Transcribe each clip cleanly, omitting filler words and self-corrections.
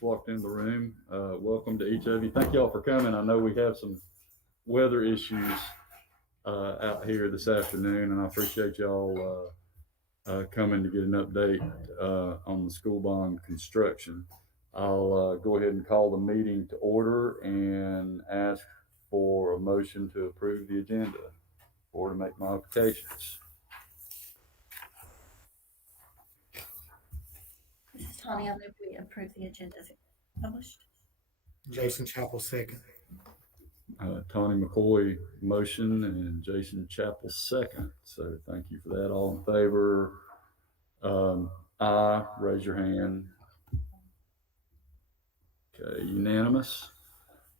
just walked in the room. Welcome to each of you. Thank y'all for coming. I know we have some weather issues out here this afternoon, and I appreciate y'all coming to get an update on the school bond construction. I'll go ahead and call the meeting to order and ask for a motion to approve the agenda or to make modifications. This is Tawny. I move we approve the agenda as published. Jason Chapel second. Tawny McCoy motion and Jason Chapel second. So thank you for that. All in favor? Aye. Raise your hand. Okay, unanimous.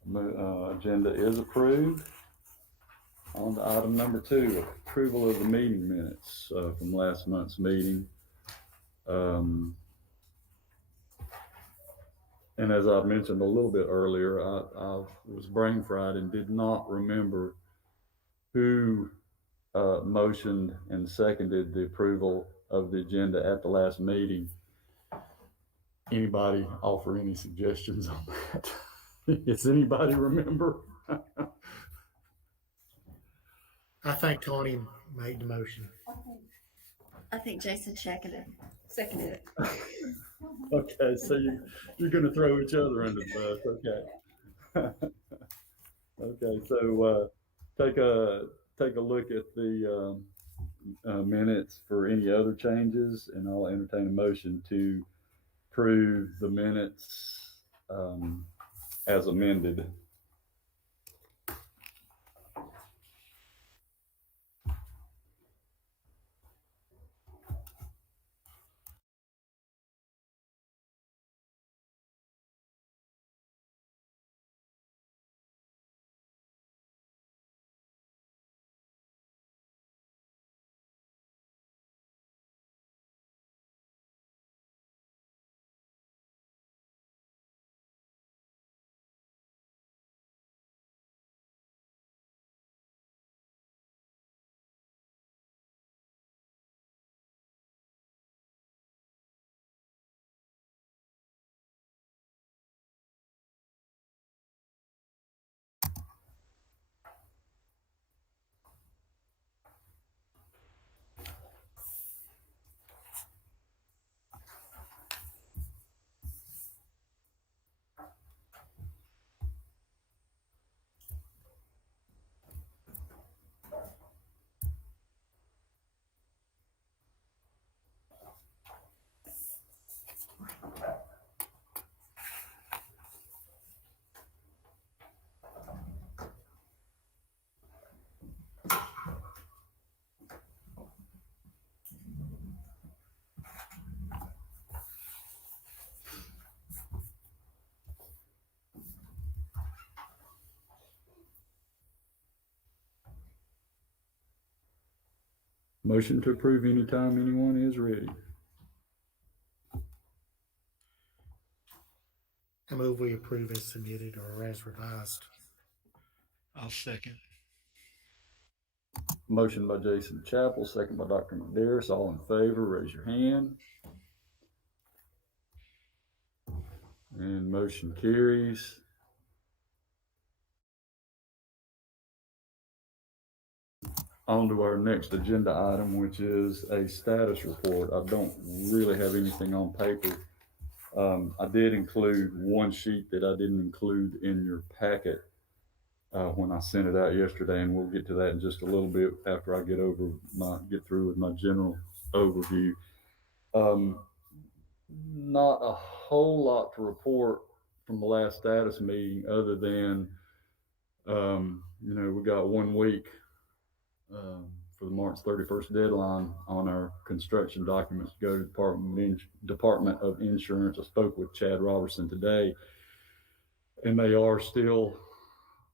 Agenda is approved. On to item number 2, approval of the meeting minutes from last month's meeting. And as I mentioned a little bit earlier, I was brain fried and did not remember who motioned and seconded the approval of the agenda at the last meeting. Anybody offer any suggestions on that? Does anybody remember? I think Tony made the motion. I think Jason seconded it. Okay, so you're going to throw each other under the bus. Okay. Okay, so take a look at the minutes for any other changes, and I'll entertain a motion to approve the minutes as amended. Motion to approve anytime anyone is ready. I move we approve as submitted or as revised. I'll second. Motion by Jason Chapel, second by Dr. McDarris. All in favor, raise your hand. And motion carries. On to our next agenda item, which is a status report. I don't really have anything on paper. I did include one sheet that I didn't include in your packet when I sent it out yesterday, and we'll get to that in just a little bit after I get through with my general overview. Not a whole lot to report from the last status meeting, other than we got 1 week for the March 31st deadline on our construction documents to go to the Department of Insurance. I spoke with Chad Robertson today, and they are still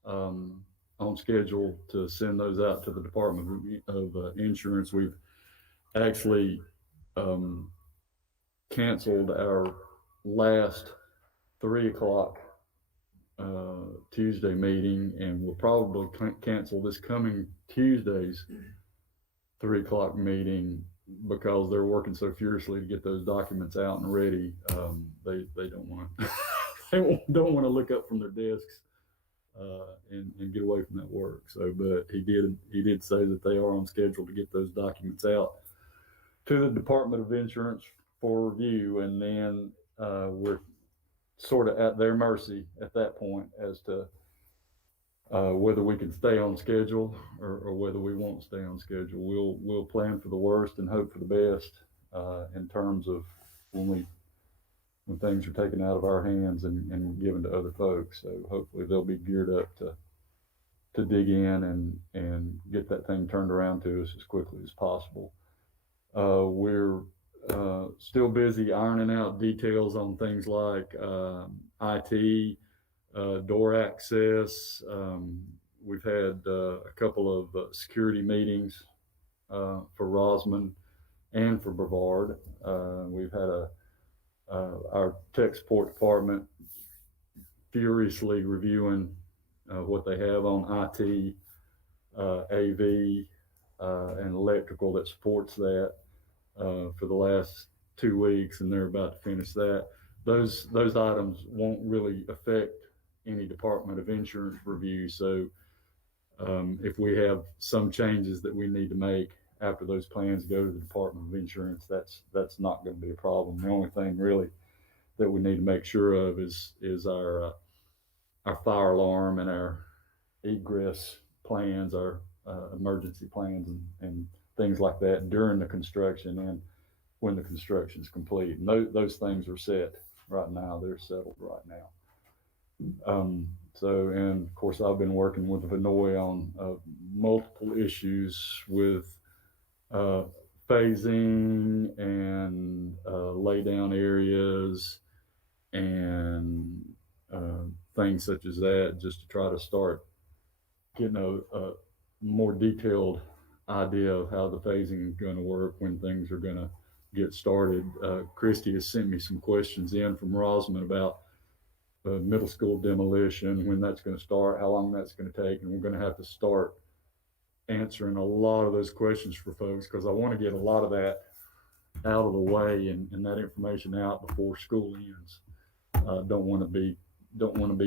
on schedule to send those out to the Department of Insurance. We've actually canceled our last 3 o'clock Tuesday meeting, and we'll probably cancel this coming Tuesday's 3 o'clock meeting because they're working so furiously to get those documents out and ready. They don't want don't want to look up from their desks and get away from that work. So, but he did say that they are on schedule to get those documents out to the Department of Insurance for review, and then we're sort of at their mercy at that point as to whether we can stay on schedule or whether we won't stay on schedule. We'll plan for the worst and hope for the best in terms of when things are taken out of our hands and given to other folks. So hopefully they'll be geared up to dig in and get that thing turned around to us as quickly as possible. We're still busy ironing out details on things like IT, door access. We've had a couple of security meetings for Rosman and for Brevard. We've had our tech support department furiously reviewing what they have on IT, AV, and electrical that supports that for the last 2 weeks, and they're about to finish that. Those items won't really affect any Department of Insurance review. So if we have some changes that we need to make after those plans go to the Department of Insurance, that's not going to be a problem. The only thing really that we need to make sure of is our fire alarm and our egress plans, our emergency plans and things like that during the construction and when the construction is complete. And those things are set right now. They're settled right now. So, and of course, I've been working with Vinoy on multiple issues with phasing and lay down areas and things such as that, just to try to start getting a more detailed idea of how the phasing is going to work when things are going to get started. Christy has sent me some questions in from Rosman about middle school demolition, when that's going to start, how long that's going to take, and we're going to have to start answering a lot of those questions for folks, because I want to get a lot of that out of the way and that information out before school ends. Don't want to be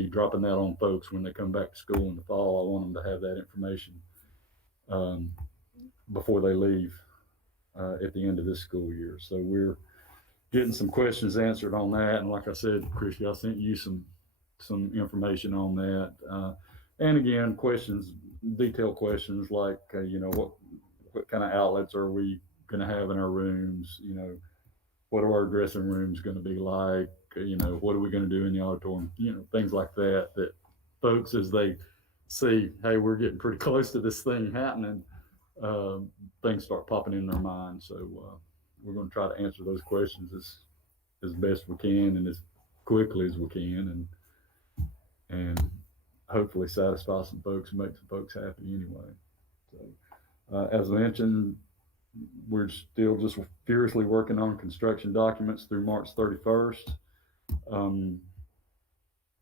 dropping that on folks when they come back to school in the fall. I want them to have that information before they leave at the end of this school year. So we're getting some questions answered on that. And like I said, Christy, I sent you some information on that. And again, detailed questions like, what kind of outlets are we going to have in our rooms? What are our dressing rooms going to be like? What are we going to do in the auditorium? Things like that folks, as they see, hey, we're getting pretty close to this thing happening, things start popping in their minds. So we're going to try to answer those questions as best we can and as quickly as we can, and hopefully satisfy some folks and make some folks happy anyway. So as I mentioned, we're still just furiously working on construction documents through March 31st.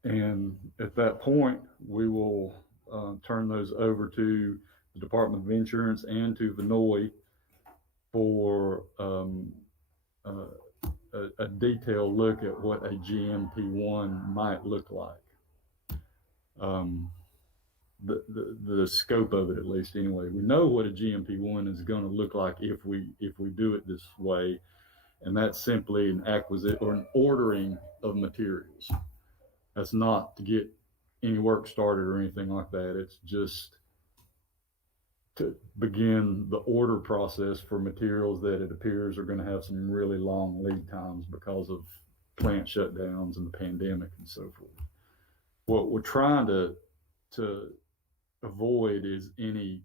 And at that point, we will turn those over to the Department of Insurance and to Vinoy for a detailed look at what a GMP1 might look like. The scope of it, at least anyway. We know what a GMP1 is going to look like if we do it this way, and that's simply an acquisition or an ordering of materials. That's not to get any work started or anything like that. It's just to begin the order process for materials that it appears are going to have some really long lead times because of plant shutdowns and the pandemic and so forth. What we're trying to avoid is any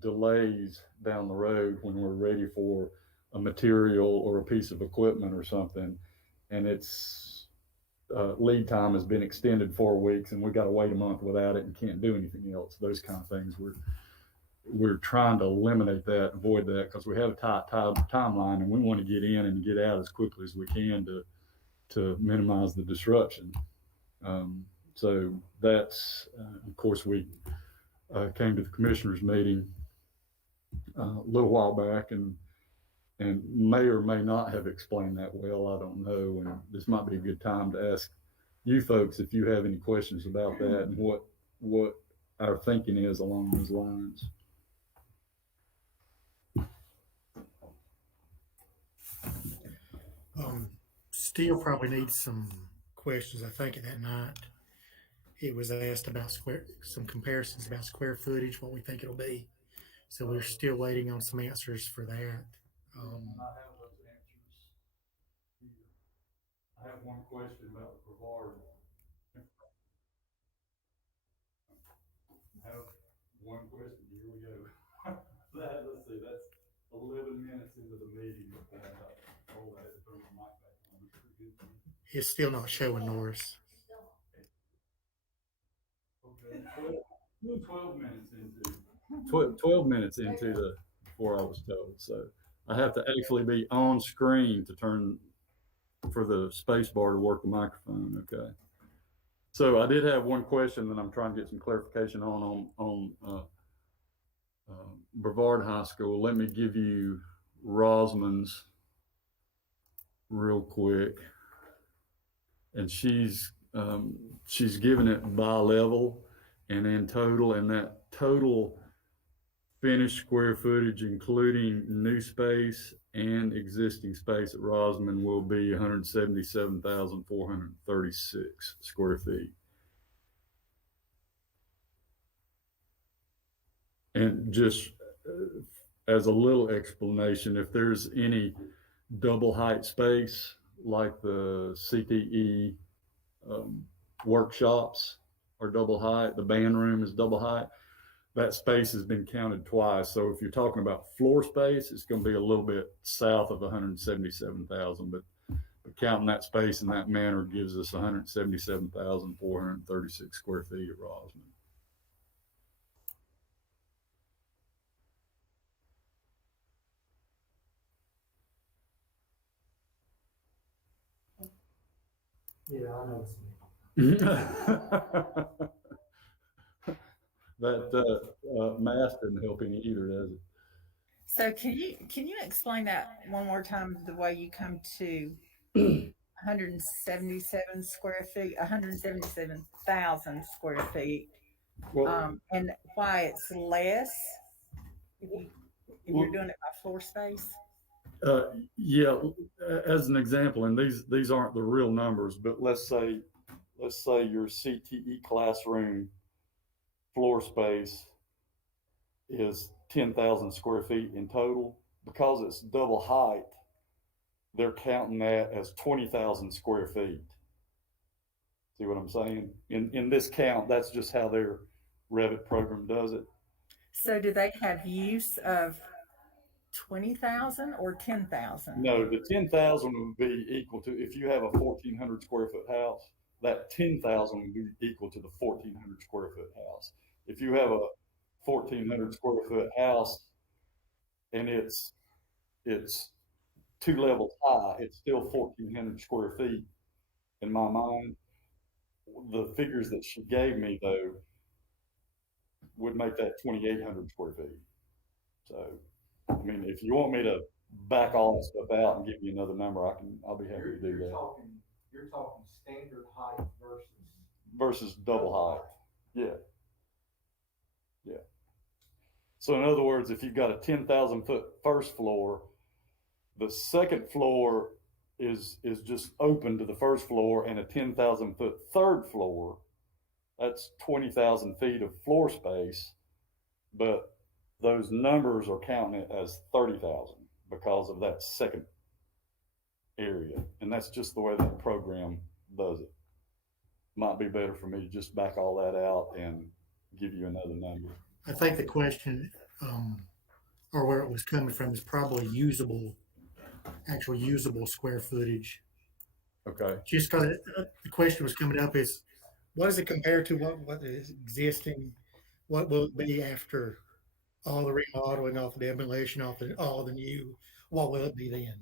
delays down the road when we're ready for a material or a piece of equipment or something, and its lead time has been extended 4 weeks and we got to wait a month without it and can't do anything else. Those kind of things, we're trying to eliminate that, avoid that, because we have a tight timeline and we want to get in and get out as quickly as we can to minimize the disruption. So that's, of course, we came to the commissioners meeting a little while back and may or may not have explained that well. I don't know. And this might be a good time to ask you folks if you have any questions about that and what our thinking is along those lines. Still probably needs some questions. I think that night it was asked about some comparisons about square footage, what we think it'll be. So we're still waiting on some answers for that. I have those answers here. I have one question about the Brevard. I have one question. Here we go. Let's see. That's 11 minutes into the meeting. Hold that. Throw my mic back on. It's pretty good. It's still not showing, Norris. Okay. 12 minutes into 12 minutes into the before I was told. So I have to actually be on screen to turn for the space bar to work the microphone. Okay. So I did have one question that I'm trying to get some clarification on Brevard High School. Let me give you Rosamond's real quick, and she's given it by level and in total, and that total finished square footage, including new space and existing space at Rosamond, will be 177,436 square feet. And just as a little explanation, if there's any double height space like the CTE workshops are double height, the band room is double height, that space has been counted twice. So if you're talking about floor space, it's going to be a little bit south of 177,000, but counting that space in that manner gives us 177,436 square feet at Rosamond. Yeah, I know. Mm-hmm. That math didn't help any either, does it? So can you explain that one more time, the way you come to 177 square feet, 177,000 square feet, Well, and why it's less if you're doing it by floor space? yeah, as an example, and these aren't the real numbers, but let's say your CTE classroom floor space is 10,000 square feet in total. Because it's double height, they're counting that as 20,000 square feet. See what I'm saying? In this count, that's just how their Revit program does it. So do they have use of 20,000 or 10,000? No, the 10,000 would be equal to, if you have a 1,400 square foot house, that 10,000 would be equal to the 1,400 square foot house. If you have a 1,400 square foot house and it's 2 levels high, it's still 1,400 square feet in my mind. The figures that she gave me though would make that 2,800 square feet. So, I mean, if you want me to back all that stuff out and give you another number, I'll be happy to do that. You're talking standard height Versus double height. Yeah. Yeah. So in other words, if you've got a 10,000 foot first floor, the second floor is just open to the first floor, and a 10,000 foot third floor, that's 20,000 feet of floor space, but those numbers are counting it as 30,000 because of that second area. And that's just the way that program does it. Might be better for me to just back all that out and give you another number. I think the question, or where it was coming from, is probably actual usable square footage. Okay. Just because the question was coming up is, what does it compare to what is existing? What will it be after all the remodeling, all the demolition, all the new? What will it be then?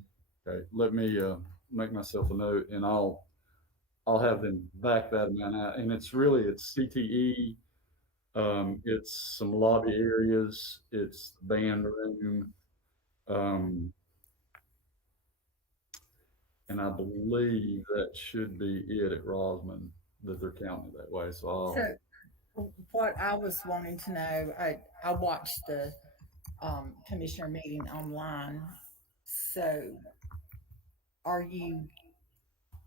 Okay. Let me make myself a note, and I'll have them back that amount out. And it's CTE. It's some lobby areas. It's band room. And I believe that should be it at Rosman, that they're counting it that way, so What I was wanting to know, I watched the commissioner meeting online. So are you,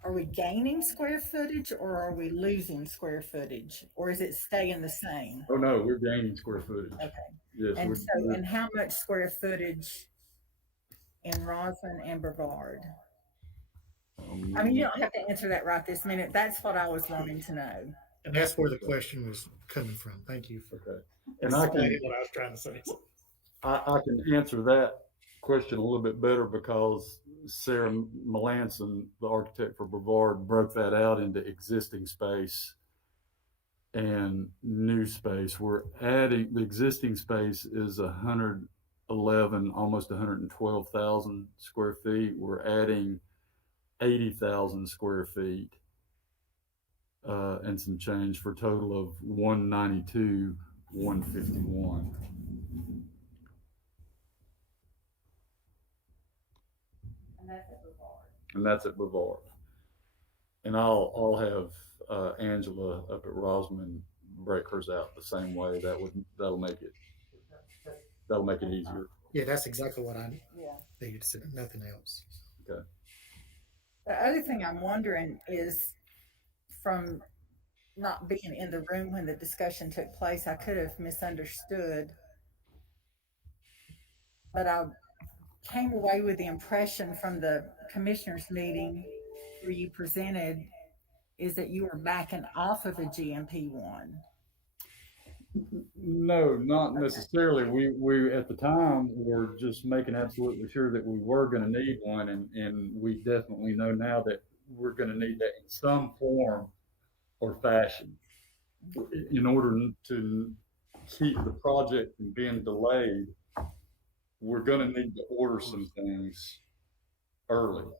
are we gaining square footage or are we losing square footage? Or is it staying the same? oh no, we're gaining square footage. Okay. Yes, And so, and how much square footage in Roslyn and Brevard? I mean, you don't have to answer that right this minute. That's what I was wanting to know. And that's where the question was coming from. Thank you for okay. And I explaining can, what I was trying to say. I can answer that question a little bit better because Sarah Melanson, the architect for Brevard, broke that out into existing space and new space. We're adding, the existing space is 111, almost 112,000 square feet. We're adding 80,000 square feet and some change for a total of 192, 151. And that's at Brevard. And that's at Brevard. And I'll have Angela up at Rosman break hers out the same way. That'll make it easier. Yeah, that's exactly what I Yeah. needed to say. Nothing else. Okay. The other thing I'm wondering is, from not being in the room when the discussion took place, I could have misunderstood, but I came away with the impression from the commissioners meeting where you presented is that you were backing off of a GMP one. No, not necessarily. We at the time were just making absolutely sure that we were going to need one, and we definitely know now that we're going to need that in some form or fashion in order to keep the project from being delayed. We're going to need to order some things earlier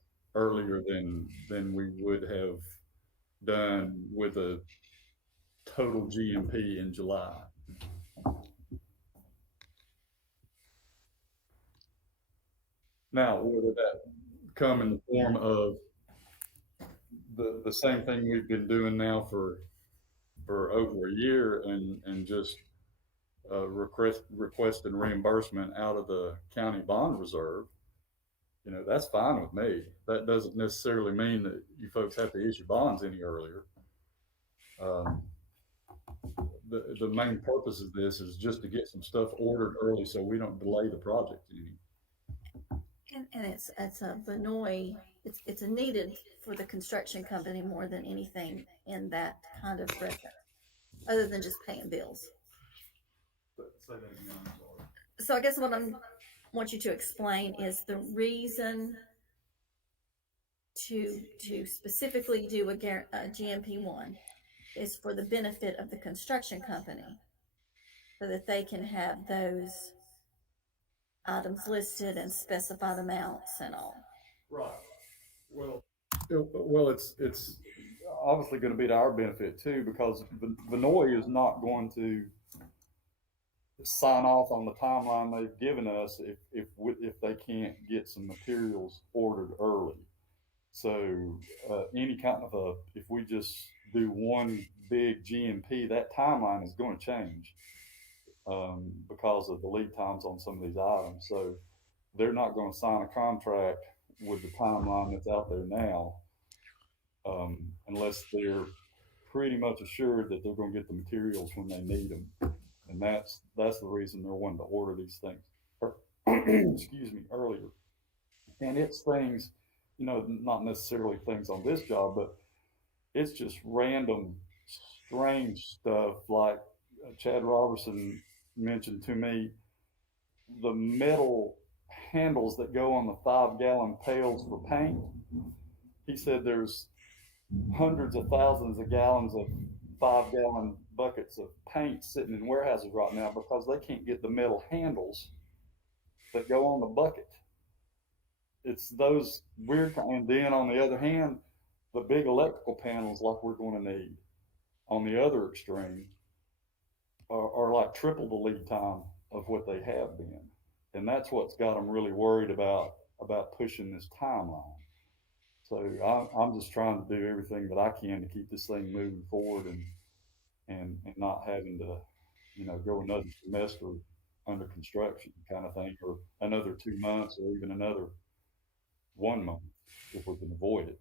than we would have done with a total GMP in July. Now, whether that come in the form of the same thing we've been doing now for over a year and just requesting reimbursement out of the county bond reserve, that's fine with me. That doesn't necessarily mean that you folks have to issue bonds any earlier. The main purpose of this is just to get some stuff ordered early so we don't delay the project any. And it's a Vinoy, it's a needed for the construction company more than anything in that kind of reference, other than just paying bills. Say that again, I'm sorry. So I guess what I want you to explain is the reason to specifically do a GMP one is for the benefit of the construction company, so that they can have those items listed and specified amounts and all. Right. Well, it's obviously going to be to our benefit too, because Vinoy is not going to sign off on the timeline they've given us if they can't get some materials ordered early. So any kind of if we just do one big GMP, that timeline is going to change because of the lead times on some of these items. So they're not going to sign a contract with the timeline that's out there now unless they're pretty much assured that they're going to get the materials when they need them. And that's the reason they're wanting to order these things, excuse me, earlier. And it's things, not necessarily things on this job, but it's just random, strange stuff. Like Chad Robertson mentioned to me, the metal handles that go on the 5-gallon pails for paint. He said there's hundreds of thousands of gallons of 5-gallon buckets of paint sitting in warehouses right now because they can't get the metal handles that go on the bucket. It's those weird, and then on the other hand, the big electrical panels like we're going to need on the other extreme are like triple the lead time of what they have been. And that's what's got them really worried about pushing this timeline. So I'm just trying to do everything that I can to keep this thing moving forward and not having to, go another semester under construction kind of thing, or another 2 months, or even another 1 month if we can avoid it.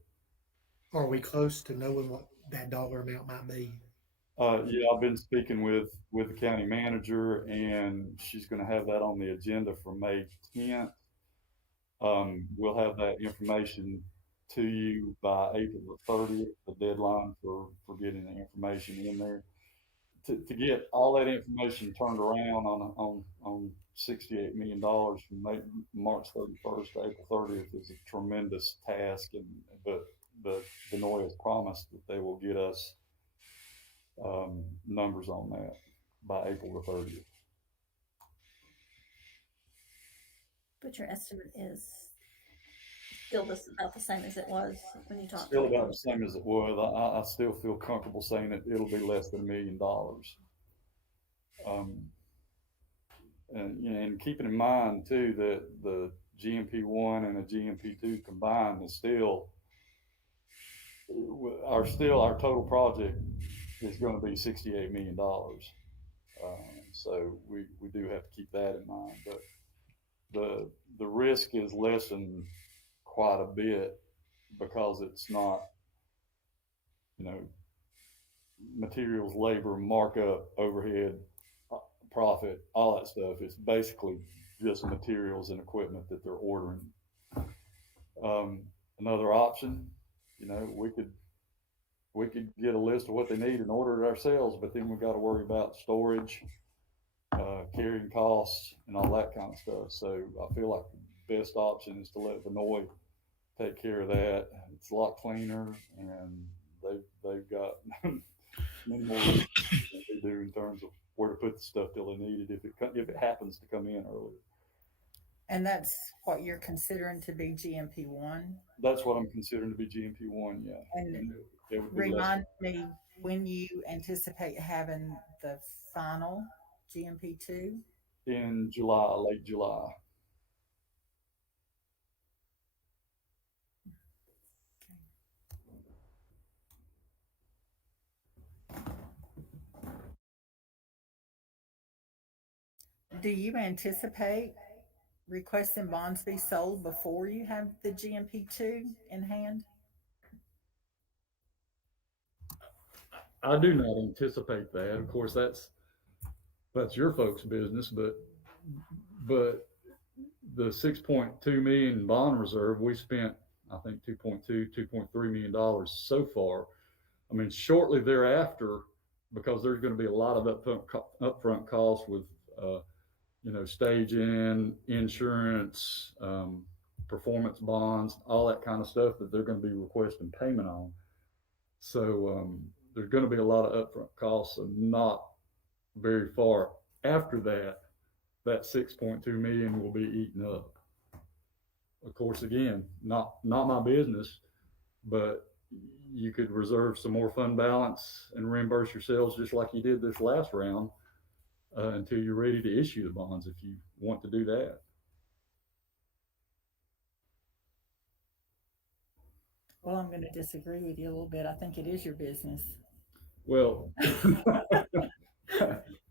Are we close to knowing what that dollar amount might be? Yeah, I've been speaking with the county manager, and she's going to have that on the agenda for May 10th. We'll have that information to you by April the 30th, the deadline for getting the information in there. To get all that information turned around on $68 million from March 31st to April 30th is a tremendous task, but Vinoy has promised that they will get us numbers on that by April the 30th. But your estimate is still about the same as it was when you talked to Still me. about the same as it was. I still feel comfortable saying that it'll be less than $1 million. And keeping in mind too that the GMP1 and the GMP2 combined is still our total project is going to be $68 million. So we do have to keep that in mind. But the risk is lessened quite a bit because it's not, materials, labor, markup, overhead, profit, all that stuff. It's basically just materials and equipment that they're ordering. Another option, we could get a list of what they need and order it ourselves, but then we've got to worry about storage, carrying costs, and all that kind of stuff. So I feel like the best option is to let Vinoy take care of that. It's a lot cleaner, and they've got many more than they do in terms of where to put the stuff till they need it if it happens to come in earlier. And that's what you're considering to be GMP1? That's what I'm considering to be GMP1, yeah. And it would be less remind me when you anticipate having the final GMP2? in July, late July. Do you anticipate requesting bonds be sold before you have the GMP2 in hand? I do not anticipate that. Of course, that's your folks' business, but the 6.2 million bond reserve, we spent, I think, $2.3 million so far. I mean, shortly thereafter, because there's going to be a lot of upfront costs with, staging, insurance, performance bonds, all that kind of stuff that they're going to be requesting payment on. So there's going to be a lot of upfront costs, and not very far after that 6.2 million will be eaten up. Of course, again, not my business, but you could reserve some more fund balance and reimburse yourselves just like you did this last round until you're ready to issue the bonds if you want to do that. Well, I'm going to disagree with you a little bit. I think it is your business. Well,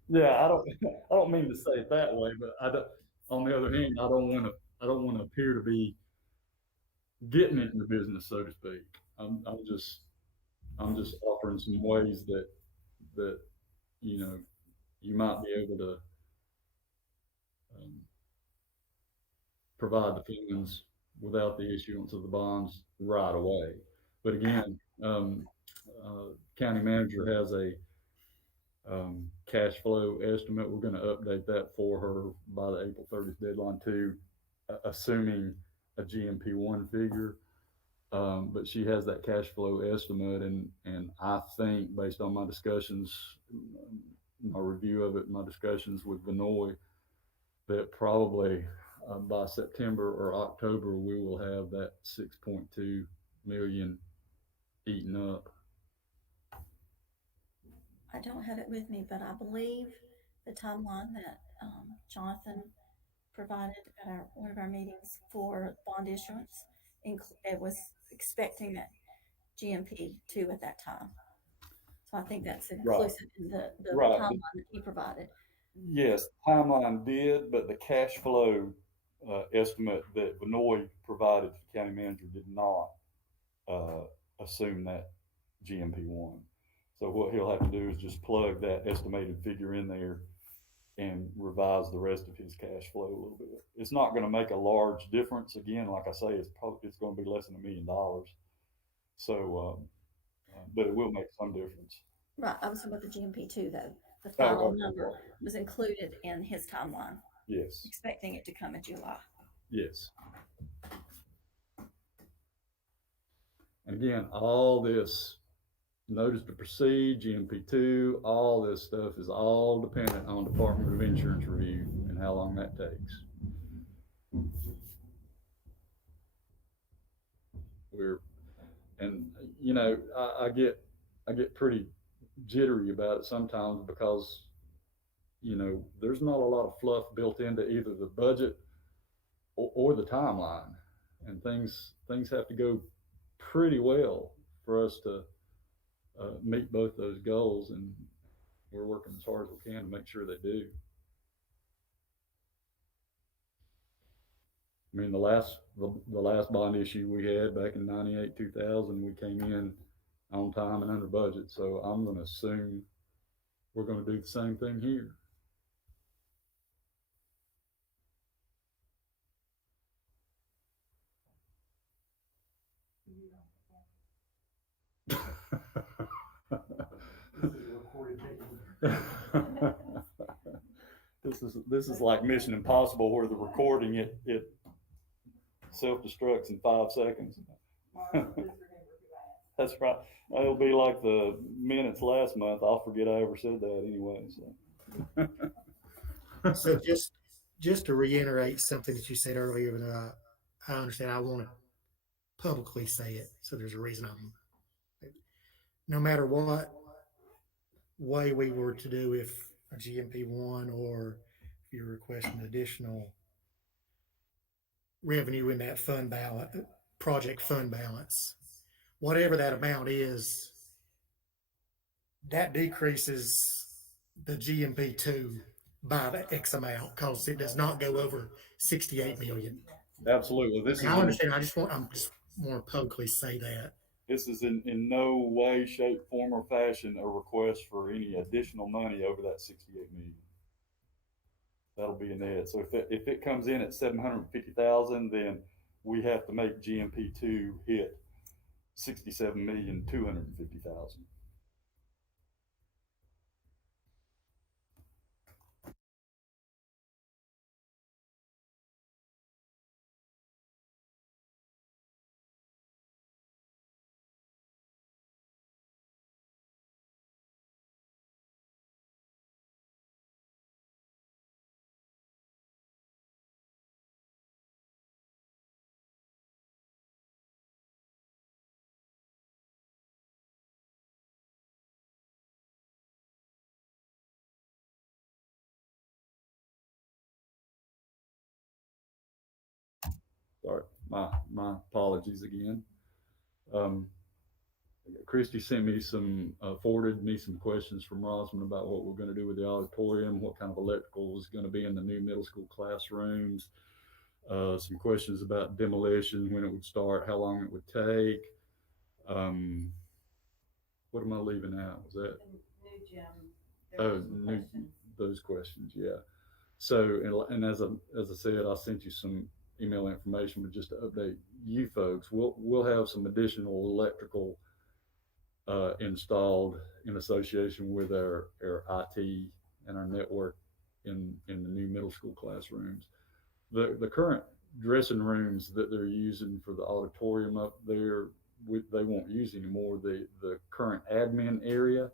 yeah, I don't mean to say it that way, but on the other hand, I don't want to appear to be getting into the business, so to speak. I'm just offering some ways that you might be able to provide the funds without the issuance of the bonds right away. But again, county manager has a cash flow estimate. We're going to update that for her by the April 30th deadline too, assuming a GMP1 figure. But she has that cash flow estimate, and I think based on my discussions, my review of it, my discussions with Vinoy, that probably by September or October we will have that 6.2 million eaten up. I don't have it with me, but I believe the timeline that Jonathan provided at one of our meetings for bond issuance it was expecting that GMP two at that time. So I think that's inclusive in the Right. timeline that he provided. Yes, timeline did, but the cash flow estimate that Vinoy provided to the county manager did not assume that GMP one. So what he'll have to do is just plug that estimated figure in there and revise the rest of his cash flow a little bit. It's not going to make a large difference. Again, like I say, it's going to be less than $1 million. So, but it will make some difference. Right, I was talking about the GMP two though. The Oh, final okay. number was included in his timeline, Yes, expecting it to come in July. yes. And again, all this notice to proceed, GMP2, all this stuff is all dependent on Department of Insurance review and how long that takes. And you know, I get pretty jittery about it sometimes because, you know, there's not a lot of fluff built into either the budget or the timeline, and things have to go pretty well for us to meet both those goals, and we're working as hard as we can to make sure they do. I mean, the last bond issue we had back in 98, 2000, we came in on time and under budget. So I'm going to assume we're going to do the same thing here. This is like Mission Impossible, where the recording it self-destructs in 5 seconds. That's right. It'll be like the minutes last month. I'll forget I ever said that anyway. So, So just to reiterate something that you said earlier, but I understand. I want to publicly say it, so there's a reason I'm. No matter what way we were to do, if a GMP one or if you're requesting additional revenue in that project fund balance, whatever that amount is, that decreases the GMP two by the X amount because it does not go over 68 million. absolutely. I understand. I just want to publicly say that. This is in no way, shape, form, or fashion a request for any additional money over that 68 million. That'll be in it. So if it comes in at 750,000, then we have to make GMP2 hit 67,250,000. Sorry, my apologies again. Christy sent me forwarded me some questions from Rosman about what we're going to do with the auditorium, what kind of electrical is going to be in the new middle school classrooms, some questions about demolition, when it would start, how long it would take. What am I leaving out? Was that New gym? Oh, those questions, yeah. So, and as I said, I sent you some email information, but just to update you folks, we'll have some additional electrical installed in association with our IT and our network in the new middle school classrooms. The current dressing rooms that they're using for the auditorium up there, they won't use anymore. The current admin area,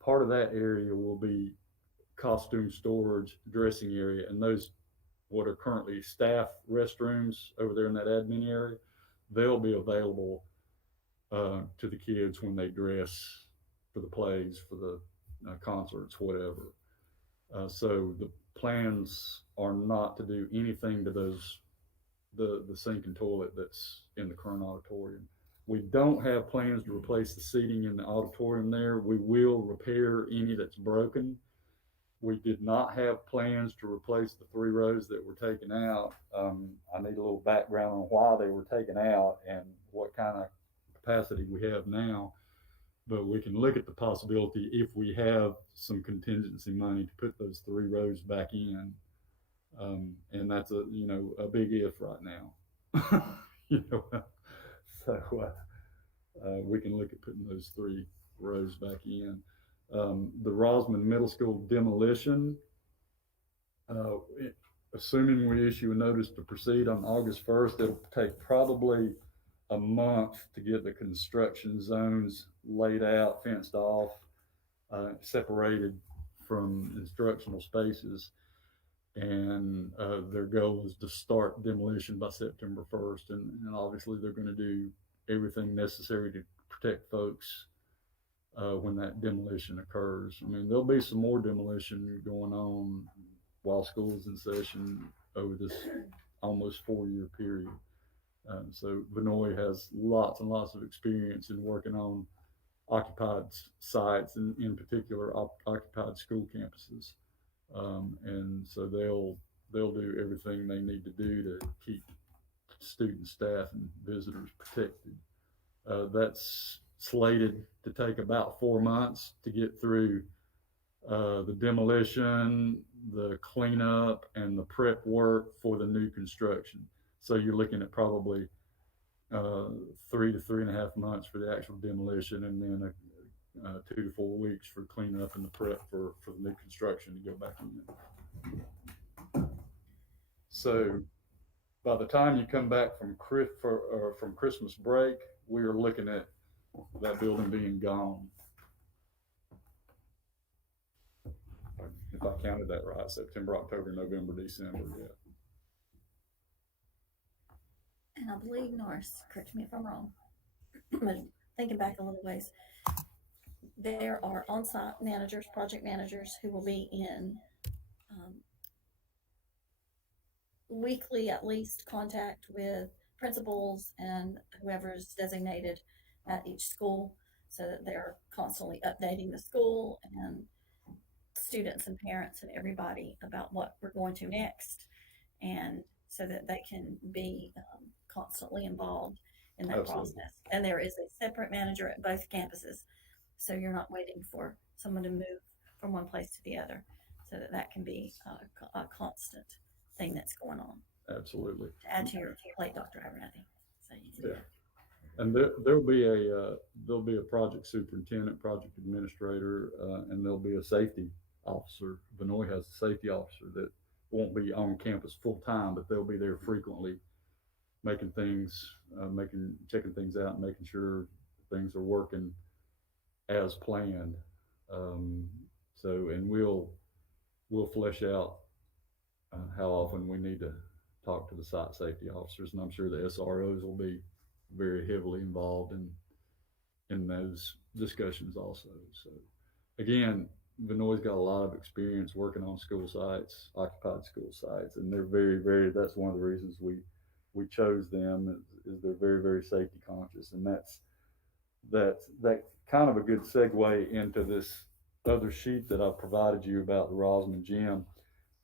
part of that area will be costume storage, dressing area, and those what are currently staff restrooms over there in that admin area, they'll be available to the kids when they dress for the plays, for the concerts, whatever. So the plans are not to do anything to those the sink and toilet that's in the current auditorium. We don't have plans to replace the seating in the auditorium there. We will repair any that's broken. We did not have plans to replace the 3 rows that were taken out. I need a little background on why they were taken out and what kind of capacity we have now. But we can look at the possibility if we have some contingency money to put those 3 rows back in. And that's a big if right now. So we can look at putting those 3 rows back in. The Rosman Middle School demolition, assuming we issue a notice to proceed on August 1st, it'll take probably a month to get the construction zones laid out, fenced off, separated from instructional spaces. And their goal is to start demolition by September 1st. And obviously they're going to do everything necessary to protect folks when that demolition occurs. I mean, there'll be some more demolition going on while school's in session over this almost 4-year period. So Vinoy has lots and lots of experience in working on occupied sites, and in particular occupied school campuses. And so they'll do everything they need to do to keep student, staff, and visitors protected. That's slated to take about 4 months to get through the demolition, the cleanup, and the prep work for the new construction. So you're looking at probably 3 to 3.5 months for the actual demolition, and then 2 to 4 weeks for cleaning up and the prep for the new construction to go back in. So by the time you come back from Christmas break, we are looking at that building being gone. If I counted that right, September, October, November, December, yeah. And I believe, Norris, correct me if I'm wrong, but thinking back a little ways, there are on-site managers, project managers who will be in weekly, at least, contact with principals and whoever is designated at each school, so that they're constantly updating the school and students and parents and everybody about what we're going to next, and so that they can be constantly involved in that Absolutely. process. And there is a separate manager at both campuses, so you're not waiting for someone to move from one place to the other, so that can be a constant thing that's going on. Absolutely. To add to your late Dr. Abernathy. So Yeah. And there'll be a project superintendent, project administrator, and there'll be a safety officer. Vinoy has a safety officer that won't be on campus full time, but they'll be there frequently, checking things out, and making sure things are working as planned. And we'll flesh out how often we need to talk to the site safety officers, and I'm sure the SROs will be very heavily involved in those discussions also. So again, Vinoy's got a lot of experience working on school sites, occupied school sites, and they're very, that's one of the reasons we chose them is they're very, very safety conscious. And that's kind of a good segue into this other sheet that I provided you about the Rosman Gym.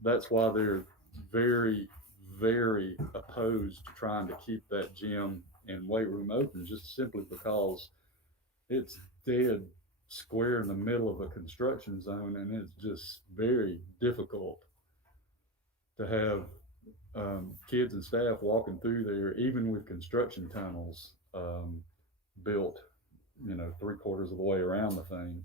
That's why they're very, very opposed to trying to keep that gym and weight room open, just simply because it's dead square in the middle of a construction zone, and it's just very difficult to have kids and staff walking through there, even with construction tunnels built, 3/4 of the way around the thing.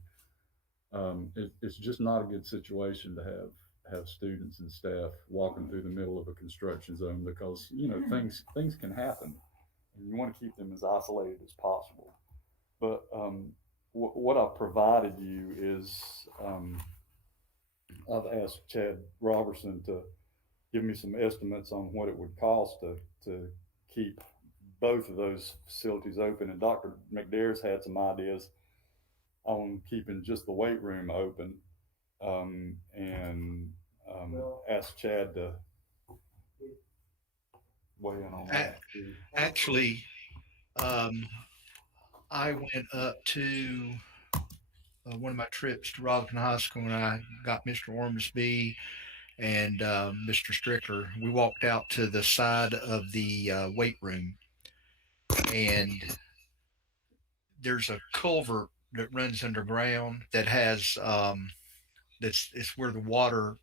It's just not a good situation to have students and staff walking through the middle of a construction zone, because things can happen, and you want to keep them as isolated as possible. But what I've provided you is I've asked Chad Robertson to give me some estimates on what it would cost to keep both of those facilities open, and Dr. McDare's had some ideas on keeping just the weight room open, and asked Chad to weigh in on that. Actually, I went up to one of my trips to Robinson High School, and I got Mr. Ormsby and Mr. Strickler. We walked out to the side of the weight room, and there's a culvert that runs underground that has it's where the water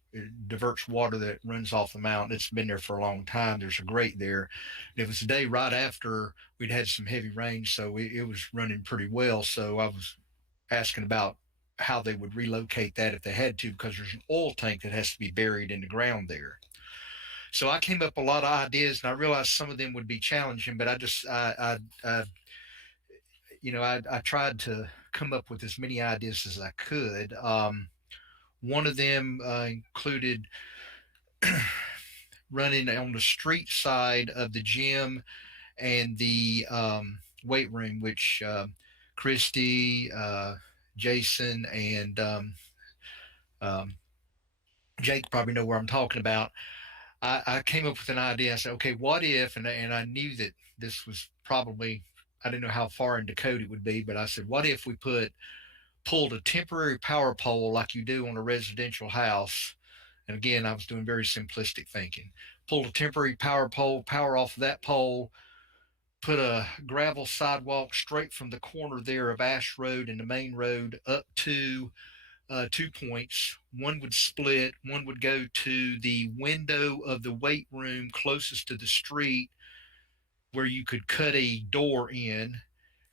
diverts water that runs off the mountain. It's been there for a long time. There's a grate there. It was the day right after we'd had some heavy rain, so it was running pretty well. So I was asking about how they would relocate that if they had to, because there's an oil tank that has to be buried in the ground there. So I came up with a lot of ideas, and I realized some of them would be challenging, but I tried to come up with as many ideas as I could. One of them included running on the street side of the gym and the weight room, which Christy, Jason, and Jake probably know where I'm talking about. I came up with an idea. I said, okay, what if, and I knew that this was probably, I didn't know how far into code it would be, but I said, what if we pulled a temporary power pole like you do on a residential house? And again, I was doing very simplistic thinking. Pulled a temporary power pole, power off of that pole, put a gravel sidewalk straight from the corner there of Ash Road and the main road up to 2 points. One would split, one would go to the window of the weight room closest to the street where you could cut a door in.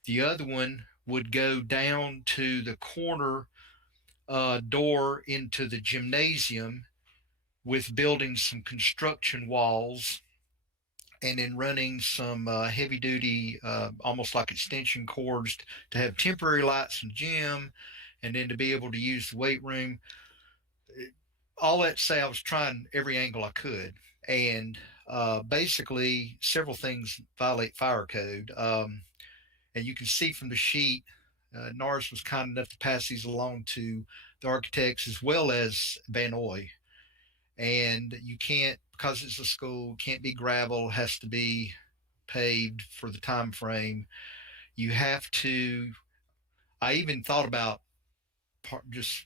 The other one would go down to the corner door into the gymnasium with building some construction walls and then running some heavy duty, almost like extension cords to have temporary lights in the gym and then to be able to use the weight room. All that to say, I was trying every angle I could. And basically, several things violate fire code. And you can see from the sheet, NARS was kind enough to pass these along to the architects as well as Vanoy. And you can't, because it's a school, can't be gravel, has to be paved for the time frame. You have to, I even thought about, just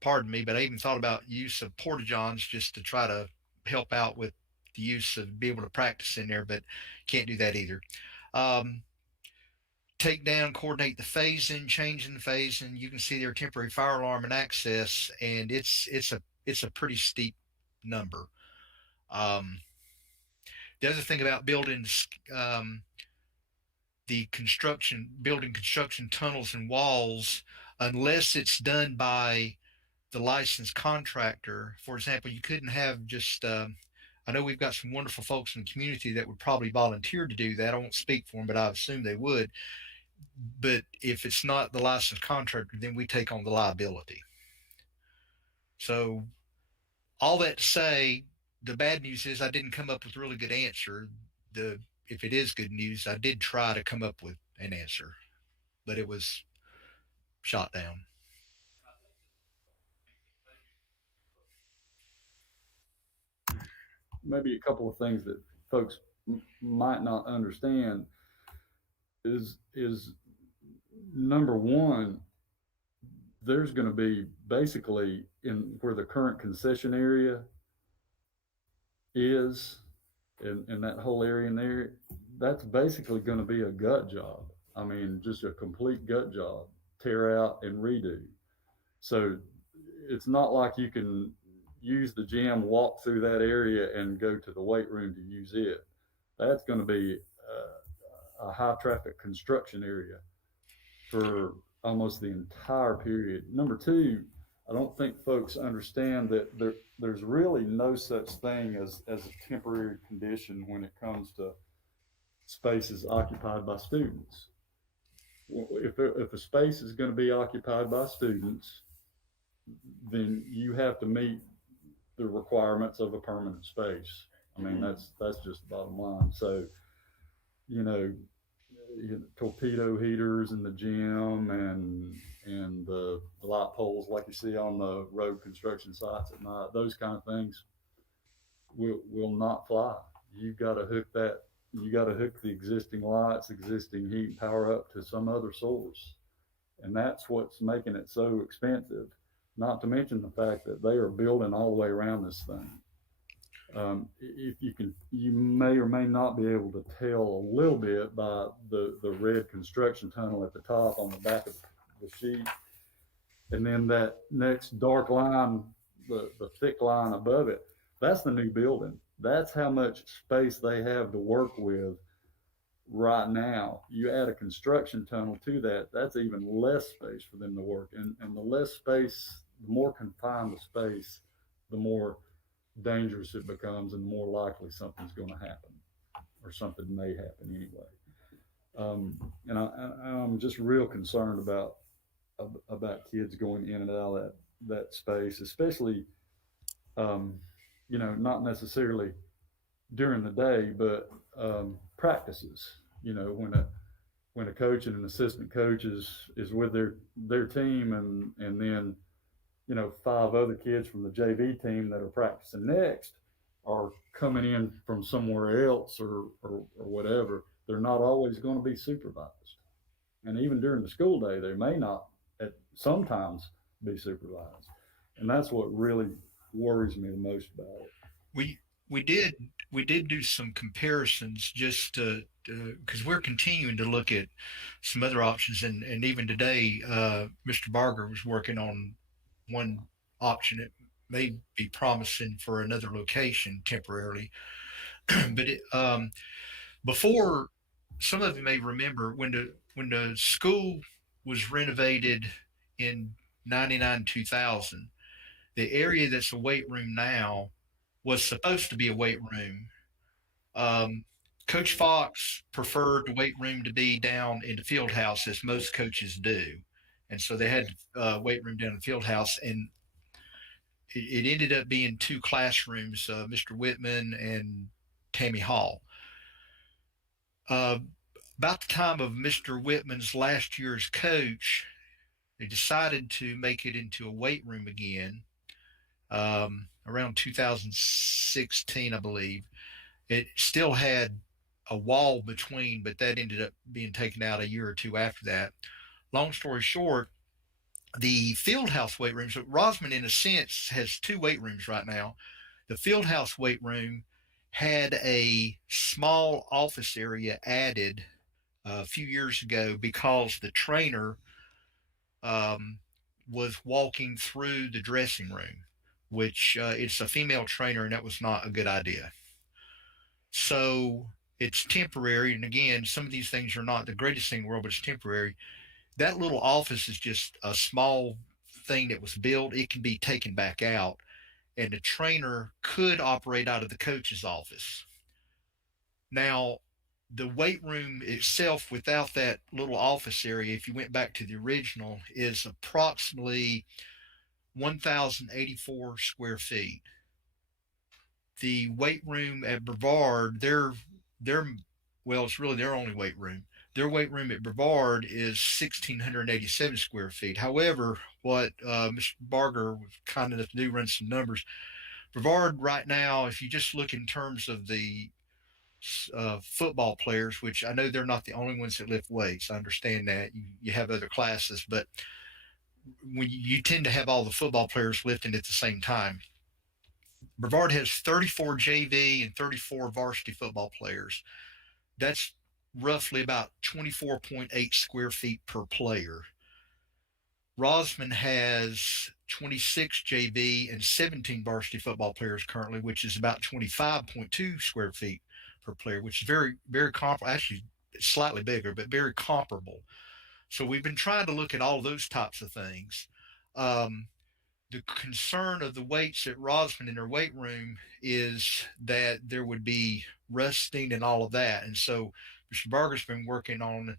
pardon me, but I even thought about use of porta-johns just to try to help out with the use of be able to practice in there, but can't do that either. Take down, coordinate the phase-in, changing the phase-in. You can see their temporary fire alarm and access, and it's a pretty steep number. The other thing about building building construction tunnels and walls, unless it's done by the licensed contractor. For example, you couldn't have just, I know we've got some wonderful folks in the community that would probably volunteer to do that. I won't speak for them, but I assume they would. But if it's not the licensed contractor, then we take on the liability. So all that to say, the bad news is I didn't come up with a really good answer. If it is good news, I did try to come up with an answer, but it was shot down. Maybe a couple of things that folks might not understand is number one, there's going to be basically in where the current concession area is, in that whole area in there, that's basically going to be a gut job. I mean, just a complete gut job, tear out and redo. So it's not like you can use the gym, walk through that area, and go to the weight room to use it. That's going to be a high traffic construction area for almost the entire period. Number two, I don't think folks understand that there's really no such thing as a temporary condition when it comes to spaces occupied by students. If a space is going to be occupied by students, then you have to meet the requirements of a permanent space. I mean, that's just the bottom line. So, torpedo heaters in the gym and the light poles like you see on the road construction sites at night, those kind of things will not fly. you got to hook the existing lights, existing heat and power up to some other source. And that's what's making it so expensive. Not to mention the fact that they are building all the way around this thing. If you may or may not be able to tell a little bit by the red construction tunnel at the top on the back of the sheet. And then that next dark line, the thick line above it, that's the new building. That's how much space they have to work with right now. You add a construction tunnel to that, that's even less space for them to work. And the less space, the more confined the space, the more dangerous it becomes and the more likely something's going to happen, or something may happen anyway. And I'm just real concerned about kids going in and out of that space, especially, not necessarily during the day, but practices. When a coach and an assistant coach is with their team, and then 5 other kids from the JV team that are practicing next are coming in from somewhere else or whatever, they're not always going to be supervised. And even during the school day, they may not sometimes be supervised. And that's what really worries me the most about it. We did do some comparisons just because we're continuing to look at some other options, and even today, Mr. Barger was working on one option that may be promising for another location temporarily. But before, some of you may remember when the school was renovated in 99, 2000, the area that's a weight room now was supposed to be a weight room. Coach Fox preferred the weight room to be down in the field house, as most coaches do. And so they had a weight room down in the field house, and it ended up being 2 classrooms, Mr. Whitman and Tammy Hall. About the time of Mr. Whitman's last year's coach, they decided to make it into a weight room again, around 2016, I believe. It still had a wall between, but that ended up being taken out a year or 2 after that. Long story short, the Fieldhouse weight room, so Rosman in a sense has 2 weight rooms right now. The Fieldhouse weight room had a small office area added a few years ago because the trainer was walking through the dressing room, which it's a female trainer, and that was not a good idea. So it's temporary. And again, some of these things are not the greatest thing in the world, but it's temporary. That little office is just a small thing that was built. It can be taken back out, and the trainer could operate out of the coach's office. Now, the weight room itself, without that little office area, if you went back to the original, is approximately 1,084 square feet. The weight room at Brevard, well, it's really their only weight room. Their weight room at Brevard is 1,687 square feet. However, what Mr. Barger was kind enough to do, run some numbers. Brevard right now, if you just look in terms of the football players, which I know they're not the only ones that lift weights. I understand that. You have other classes, but when you tend to have all the football players lifting at the same time. Brevard has 34 JV and 34 varsity football players. That's roughly about 24.8 square feet per player. Rosman has 26 JV and 17 varsity football players currently, which is about 25.2 square feet per player, which is very, very comparable. Actually, it's slightly bigger, but very comparable. So we've been trying to look at all those types of things. The concern of the weights at Rosman in their weight room is that there would be rusting and all of that. And so Mr. Barger's been working on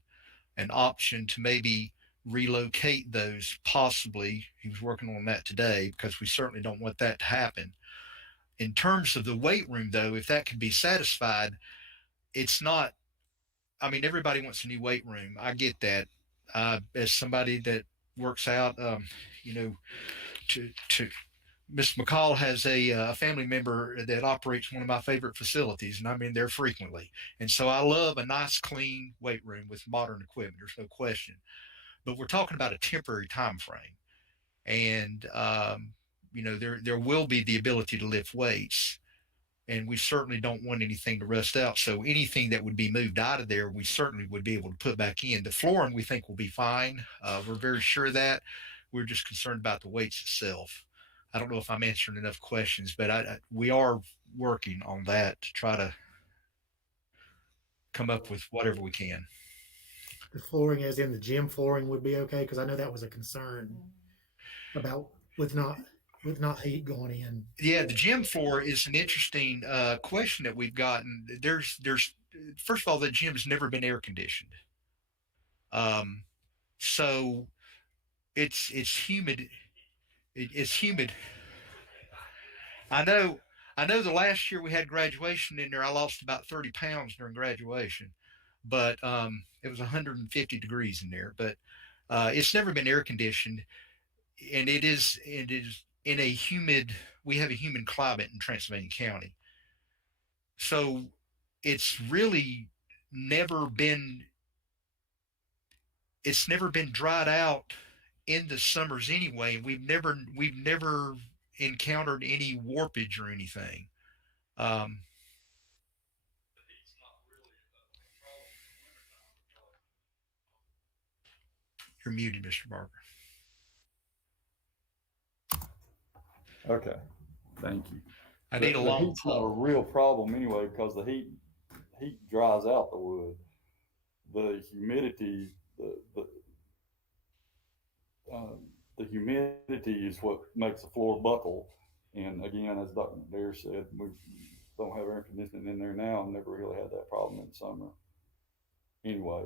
an option to maybe relocate those, possibly. He was working on that today, because we certainly don't want that to happen. In terms of the weight room, though, if that can be satisfied, it's not, I mean, everybody wants a new weight room. I get that. As somebody that works out, Miss McCall has a family member that operates one of my favorite facilities, and I'm in there frequently. And so I love a nice, clean weight room with modern equipment. There's no question. But we're talking about a temporary time frame, and there will be the ability to lift weights, and we certainly don't want anything to rust out. So anything that would be moved out of there, we certainly would be able to put back in. The flooring we think will be fine. We're very sure of that. We're just concerned about the weights itself. I don't know if I'm answering enough questions, but we are working on that to try to come up with whatever we can. The flooring, as in the gym flooring, would be okay because I know that was a concern about with not heat going in. Yeah, the gym floor is an interesting question that we've gotten. There's first of all, the gym's never been air conditioned, so it's humid. It's humid. I know. I know. The last year we had graduation in there, I lost about 30 pounds during graduation, but it was 150 degrees in there. But it's never been air conditioned, and it is in a humid. We have a humid climate in Transylvania County, so it's really never been. It's never been dried out in the summers anyway. We've never encountered any warpage or anything. Um, you're muted, Mr. Barker. Okay, thank you. I need a The long heat's not a pole. real problem anyway because the heat dries out the wood. The humidity, um, the humidity is what makes the floor buckle. And again, as Dr. McDare said, we don't have air conditioning in there now and never really had that problem in the summer. Anyway,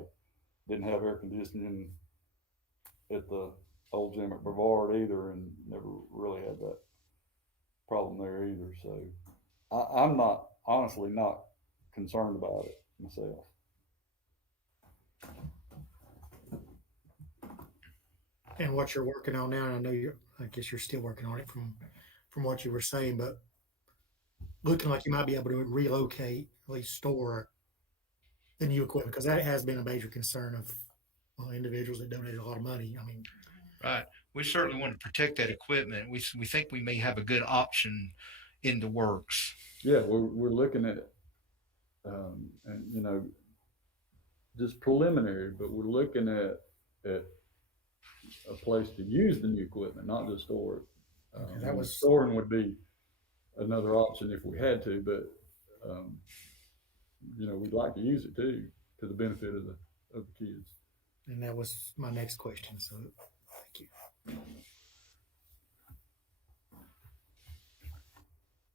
didn't have air conditioning at the old gym at Brevard either and never really had that problem there either. So I'm not, honestly, not concerned about it myself. And what you're working on now, and I know I guess you're still working on it from what you were saying, but looking like you might be able to relocate, at least store the new equipment, because that has been a major concern of individuals that donated a lot of money. I mean, Right. We certainly want to protect that equipment. We think we may have a good option in the works. Yeah, we're looking at, and just preliminary, but we're looking at a place to use the new equipment, not just store it. that was storing would be another option if we had to, but we'd like to use it too to the benefit of the kids. and that was my next question. So thank you.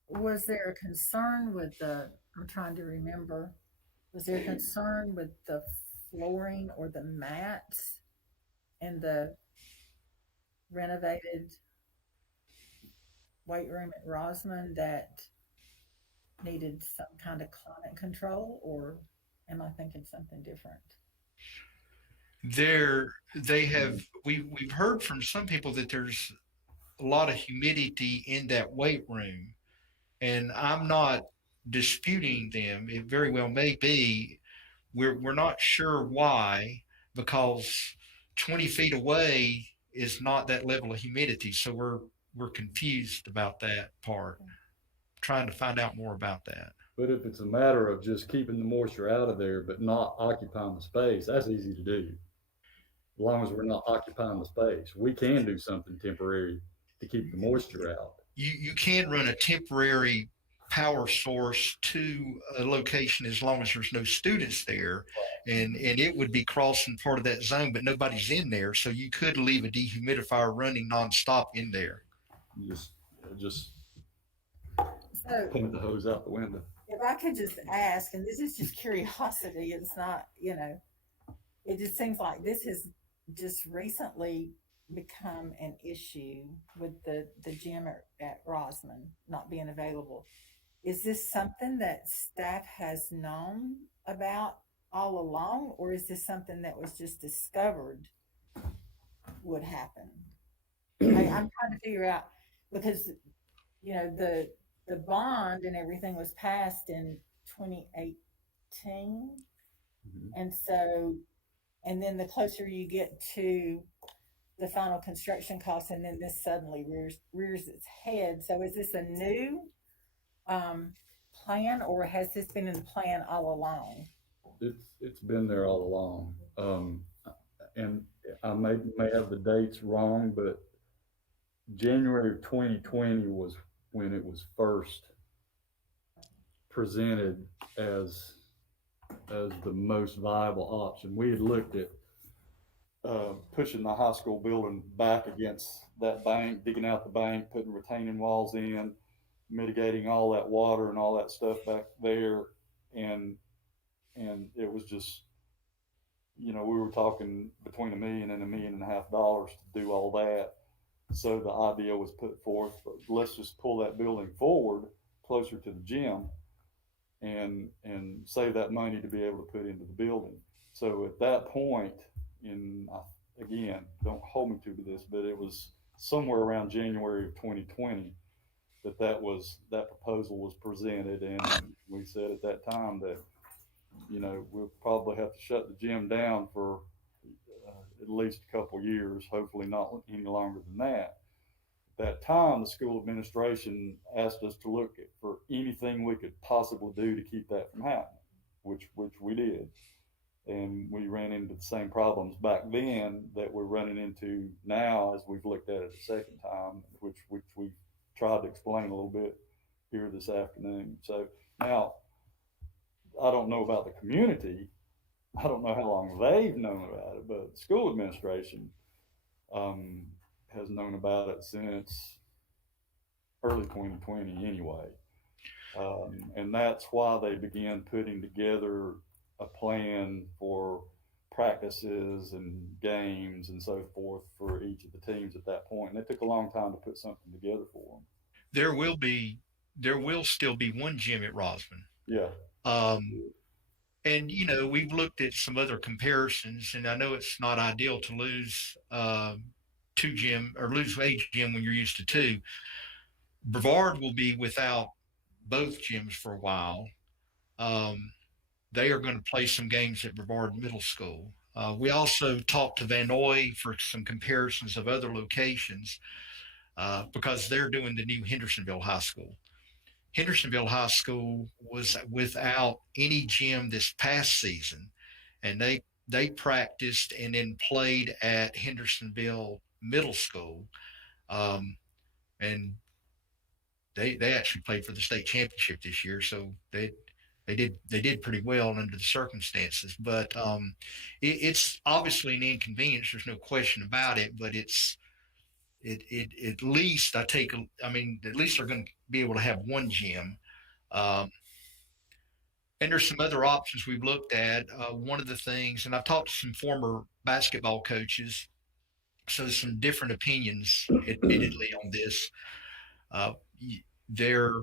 Was there a concern with I'm trying to remember, was there a concern with the flooring or the mats in the renovated weight room at Rosman that needed some kind of climate control, or am I thinking something different? We've heard from some people that there's a lot of humidity in that weight room, and I'm not disputing them. It very well may be. We're not sure why, because 20 feet away is not that level of humidity. So we're confused about that part. Trying to find out more about that. But if it's a matter of just keeping the moisture out of there but not occupying the space, that's easy to do. As long as we're not occupying the space, we can do something temporary to keep the moisture out. You can run a temporary power source to a location as long as there's no students there, and it would be crossing part of that zone, but nobody's in there, so you could leave a dehumidifier running nonstop in there. Just So point the hose out the window. if I could just ask, and this is just curiosity, it's not, it just seems like this has just recently become an issue with the gym at Rosman not being available. Is this something that staff has known about all along, or is this something that was just discovered would happen? I'm trying to figure out, because you know, the bond and everything was passed in 2018. Mhm. And so, and then the closer you get to the final construction costs, and then this suddenly rears its head. So is this a new um, plan, or has this been in the plan all along? It's been there all along. And I may have the dates wrong, but January of 2020 was when it was first presented as the most viable option. We had looked at pushing the high school building back against that bank, digging out the bank, putting retaining walls in, mitigating all that water and all that stuff back there, and it was just, you know, we were talking between $1.5 million to do all that. So the idea was put forth, let's just pull that building forward closer to the gym and save that money to be able to put into the building. So at that point, again, don't hold me to this, but it was somewhere around January of 2020 that proposal was presented, and we said at that time that, you know, we'll probably have to shut the gym down for at least a couple years, hopefully not any longer than that. At that time, the school administration asked us to look for anything we could possibly do to keep that from happening, which we did. And we ran into the same problems back then that we're running into now as we've looked at it a second time, which we tried to explain a little bit here this afternoon. So now, I don't know about the community. I don't know how long they've known about it, but the school administration um, has known about it since early 2020 anyway. And that's why they began putting together a plan for practices and games and so forth for each of the teams at that point. And it took a long time to put something together for them. There will still be one gym at Rosman. Yeah. Um, and we've looked at some other comparisons, and I know it's not ideal to lose two gym or lose a gym when you're used to two. Brevard will be without both gyms for a while. Um, they are going to play some games at Brevard Middle School. We also talked to Vanoy for some comparisons of other locations because they're doing the new Hendersonville High School. Hendersonville High School was without any gym this past season, and they practiced and then played at Hendersonville Middle School, and they actually played for the state championship this year. So they did pretty well under the circumstances. But it's obviously an inconvenience. There's no question about it. But it at least at least they're going to be able to have one gym. Um, and there's some other options we've looked at. One of the things, and I've talked to some former basketball coaches, so some different opinions, admittedly, on this. Uh, there,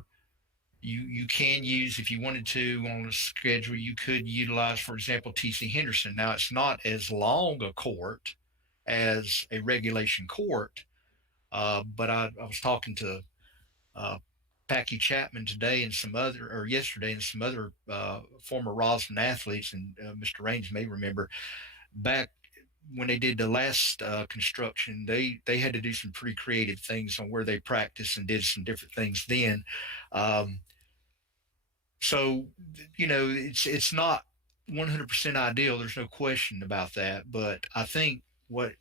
you can use, if you wanted to, on a schedule, you could utilize, for example, TC Henderson. Now, it's not as long a court as a regulation court, but I was talking to Packy Chapman today and yesterday and some other former Rosman athletes, and Mr. Raines may remember back when they did the last construction, they had to do some pretty creative things on where they practiced and did some different things then. So, it's not 100% ideal. There's no question about that. But I think what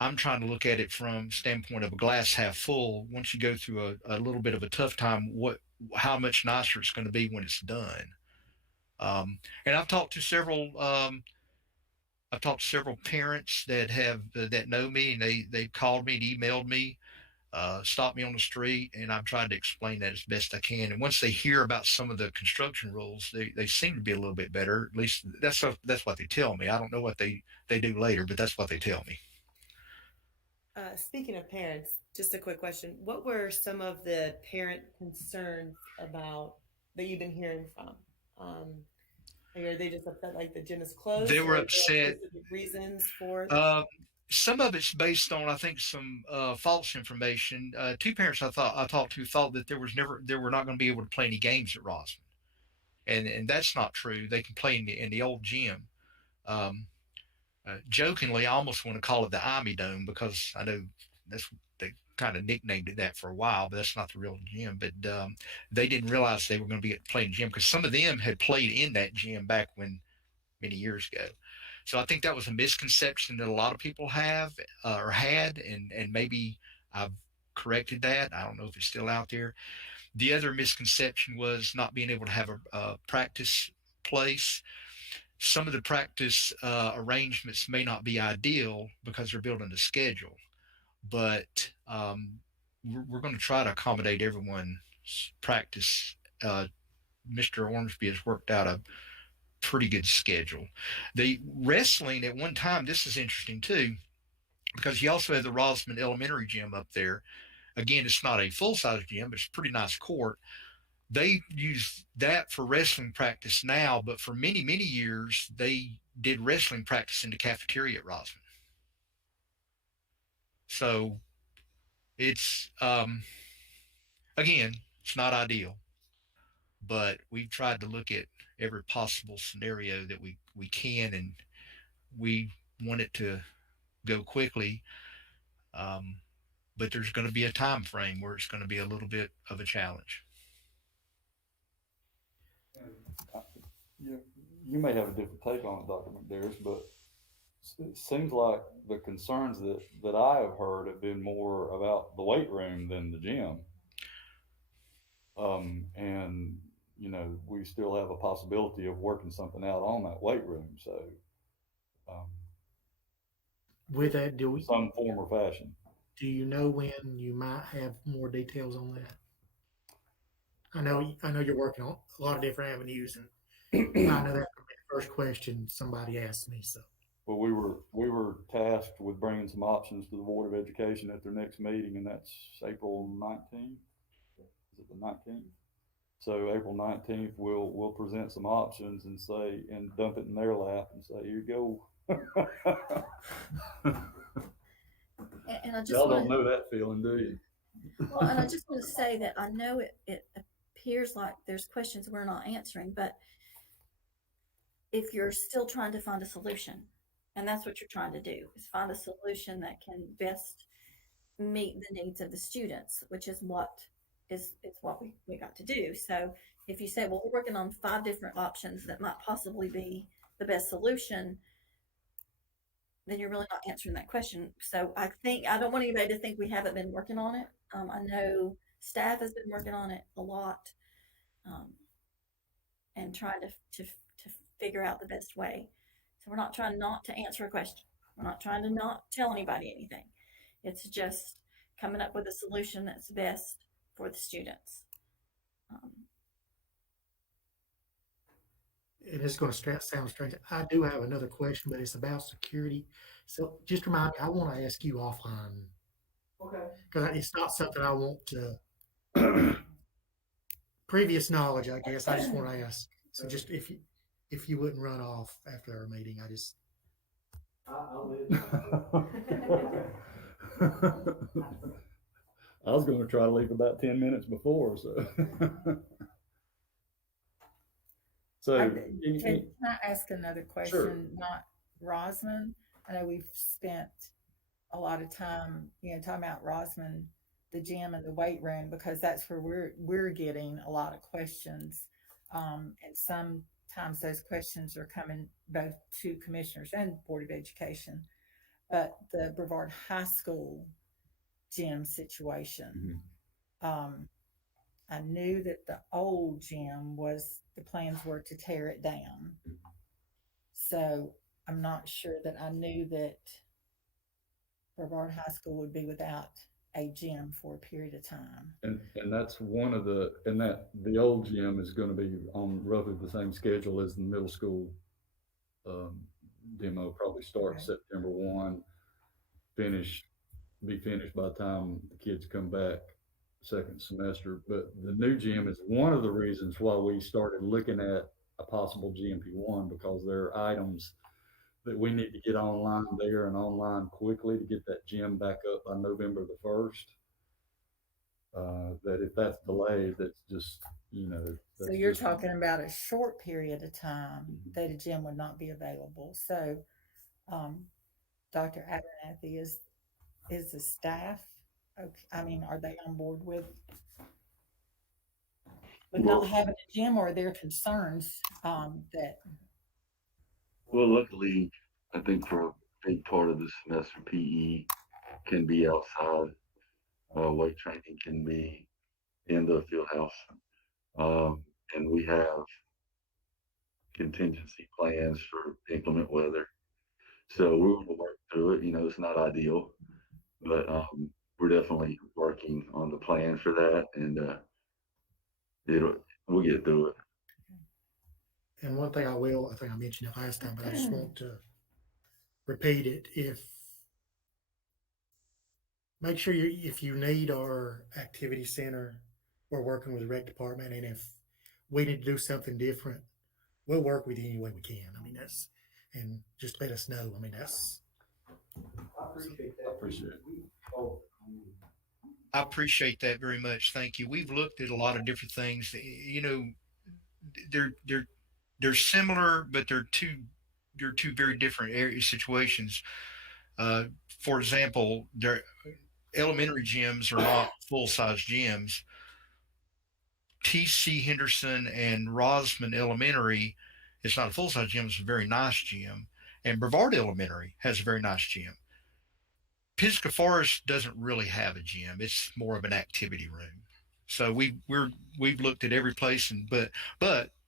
I'm trying to look at it from standpoint of a glass half full. Once you go through a little bit of a tough time, how much nicer it's going to be when it's done. And I've talked to several parents that know me, and they've called me and emailed me, stopped me on the street, and I've tried to explain that as best I can. And once they hear about some of the construction rules, they seem to be a little bit better. At least that's what they tell me. I don't know what they do later, but that's what they tell me. Speaking of parents, just a quick question. What were some of the parent concerns about that you've been hearing from? Are they just upset like the gym is closed? They were upset. Specific reasons for it? some of it's based on, I think, some false information. Two parents I talked to thought that they were not going to be able to play any games at Rosman, and that's not true. They can play in the old gym. Um, Jokingly, I almost want to call it the Army Dome because I know that's they kind of nicknamed it that for a while, but that's not the real gym. But they didn't realize they were going to be playing gym because some of them had played in that gym back when many years ago. So I think that was a misconception that a lot of people have or had, and maybe I've corrected that. I don't know if it's still out there. The other misconception was not being able to have a practice place. Some of the practice arrangements may not be ideal because they're building a schedule, but we're going to try to accommodate everyone's practice. Mr. Ormsby has worked out a pretty good schedule. The wrestling at one time, this is interesting too, because he also had the Rosman Elementary Gym up there. Again, it's not a full size gym, but it's a pretty nice court. They use that for wrestling practice now, but for many, many years, they did wrestling practice in the cafeteria at Rosman. So it's, again, it's not ideal, but we've tried to look at every possible scenario that we can, and we want it to go quickly. But there's going to be a time frame where it's going to be a little bit of a challenge. You may have a different take on it, Dr. McDarris, but it seems like the concerns that I have heard have been more about the weight room than the gym. And we still have a possibility of working something out on that weight room. So, With that, some form or fashion. do you know when you might have more details on that? I know you're working on a lot of different avenues, and I know that from the first question somebody asked me. So, Well, we were tasked with bringing some options to the Board of Education at their next meeting, and that's April 19th. Is it the 19th? So April 19th, we'll present some options and dump it in their lap and say, here you go. And I just Y'all want don't know that feeling, do you? well, and I just want to say that I know it appears like there's questions we're not answering, but if you're still trying to find a solution, and that's what you're trying to do, is find a solution that can best meet the needs of the students, which is what we got to do. So if you say, well, we're working on 5 different options that might possibly be the best solution, then you're really not answering that question. So I don't want anybody to think we haven't been working on it. I know staff has been working on it a lot, and trying to figure out the best way. So we're not trying not to answer a question. We're not trying to not tell anybody anything. It's just coming up with a solution that's best for the students. and it's going to sound strange. I do have another question, but it's about security. So just remind me, I want to ask you offline. Okay. Because it's not something I want to previous knowledge, I guess. I just want to ask. So just if you wouldn't run off after our meeting, I'll live. I was going to try to leave about 10 minutes before, so. Can I ask another question? Sure. Not Rosman. I know we've spent a lot of time, talking about Rosman, the gym and the weight room, because that's where we're getting a lot of questions. And sometimes those questions are coming both to commissioners and Board of Education. But the Brevard High School gym situation, I knew that the old gym the plans were to tear it down. So I'm not sure that I knew that Brevard High School would be without a gym for a period of time. And that's the old gym is going to be on roughly the same schedule as the middle school demo. Probably start September 1, be finished by the time the kids come back second semester. But the new gym is one of the reasons why we started looking at a possible GMP1, because there are items that we need to get online there and online quickly to get that gym back up by November the 1st. That if that's delayed, that's just, So that's you're just, talking about a short period of time Mhm. that a gym would not be available. So, Dr. Abernathy, is the staff okay? I mean, are they on board with not Well, having a gym, or are there concerns that luckily, I think for a big part of the semester, PE can be outside. Weight training can be in the field house. And we have contingency plans for inclement weather. So we're going to work through it. It's not ideal, but we're definitely working on the plan for that, and it'll we'll get through it. And one thing I think I mentioned it last time, but I just want to repeat it. Make sure if you need our activity center, we're working with the rec department, and if we need to do something different, we'll work with you any way we can. I mean, and just let us know. I mean, I appreciate that. I appreciate it. I appreciate that very much. Thank you. We've looked at a lot of different things. They're similar, but they're two very different area situations. Uh, for example, their elementary gyms are not full size gyms. T.C. Henderson and Rosman Elementary, it's not a full size gym. It's a very nice gym, and Brevard Elementary has a very nice gym. Pisgah Forest doesn't really have a gym. It's more of an activity room. So we've looked at every place, but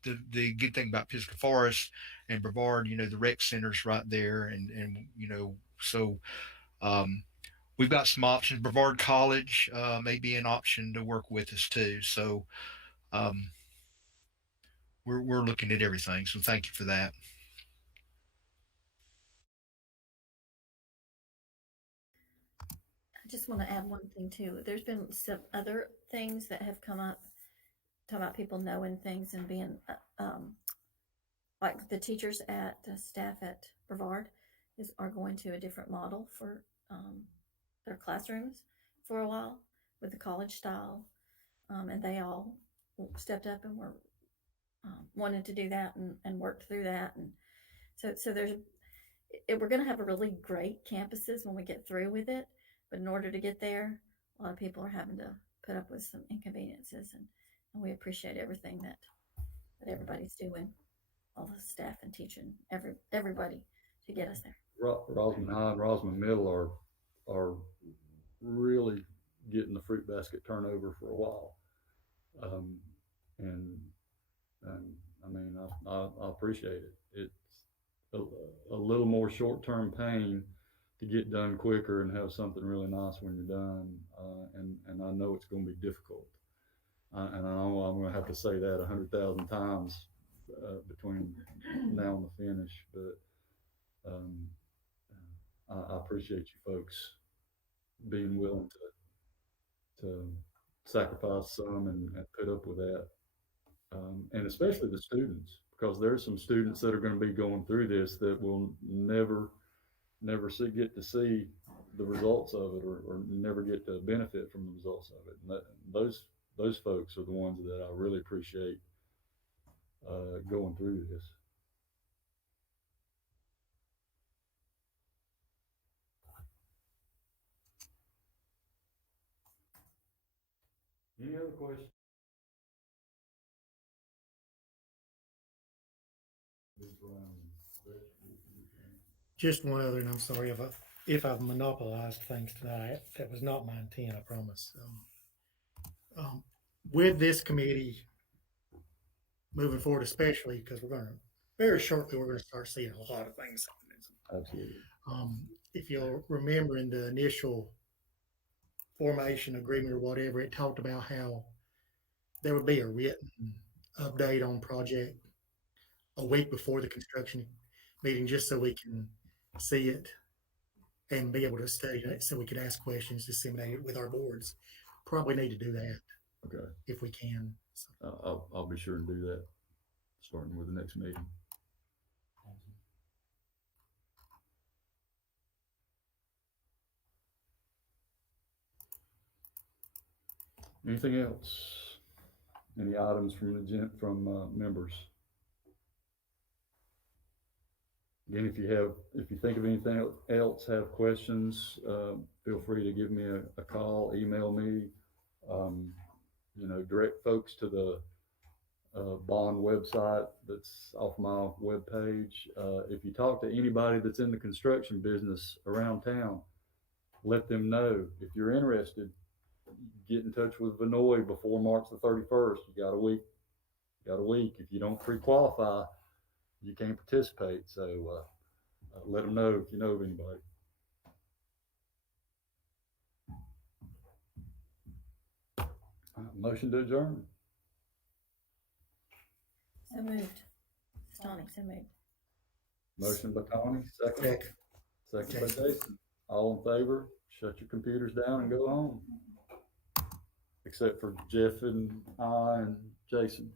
the good thing about Pisgah Forest and Brevard, the rec center's right there, and so um, we've got some options. Brevard College may be an option to work with us too. So um, we're looking at everything. So thank you for that. I just want to add one thing too. There's been some other things that have come up, talking about people knowing things and being, like the teachers at staff at Brevard are going to a different model for their classrooms for a while with the college style, and they all stepped up and were wanted to do that and worked through that, and so we're going to have a really great campuses when we get through with it, but in order to get there, a lot of people are having to put up with some inconveniences, and we appreciate everything that everybody's doing, all the staff and teaching, everybody to get us there. Rosman High and Rosman Middle are really getting the fruit basket turnover for a while. Um, and, and I mean, I appreciate it. It's a little more short-term pain to get done quicker and have something really nice when you're done. And I know it's going to be difficult. And I know I'm going to have to say that 100,000 times between now and the finish, but I appreciate you folks being willing to sacrifice some and put up with that, and especially the students, because there's some students that are going to be going through this that will never get to see the results of it, or never get to benefit from the results of it. And those folks are the ones that I really appreciate going through this. Any other questions? just one other, and I'm sorry if I've monopolized things tonight. That was not my intent, I promise. With this committee moving forward, especially because very shortly, we're going to start seeing a lot of things. Absolutely. If you'll remember in the initial formation agreement or whatever, it talked about how there would be a written update on project a week before the construction meeting, just so we can see it and be able to study it, so we can ask questions, disseminate it with our boards. Probably need to do that. Okay. If we can. So. I'll be sure to do that starting with the next meeting. Anything else? Any items from members? Again, if you think of anything else, have questions, feel free to give me a call, email me, direct folks to the bond website that's off my webpage. If you talk to anybody that's in the construction business around town, let them know. If you're interested, get in touch with Vinoy before March the 31st. You got a week. If you don't pre-qualify, you can't participate. So let them know if you know of anybody. Motion to adjourn. So moved. Tony, so moved. Motion by Tony, second by Jason. All in favor, shut your computers down and go home. Except for Jeff and I and Jason.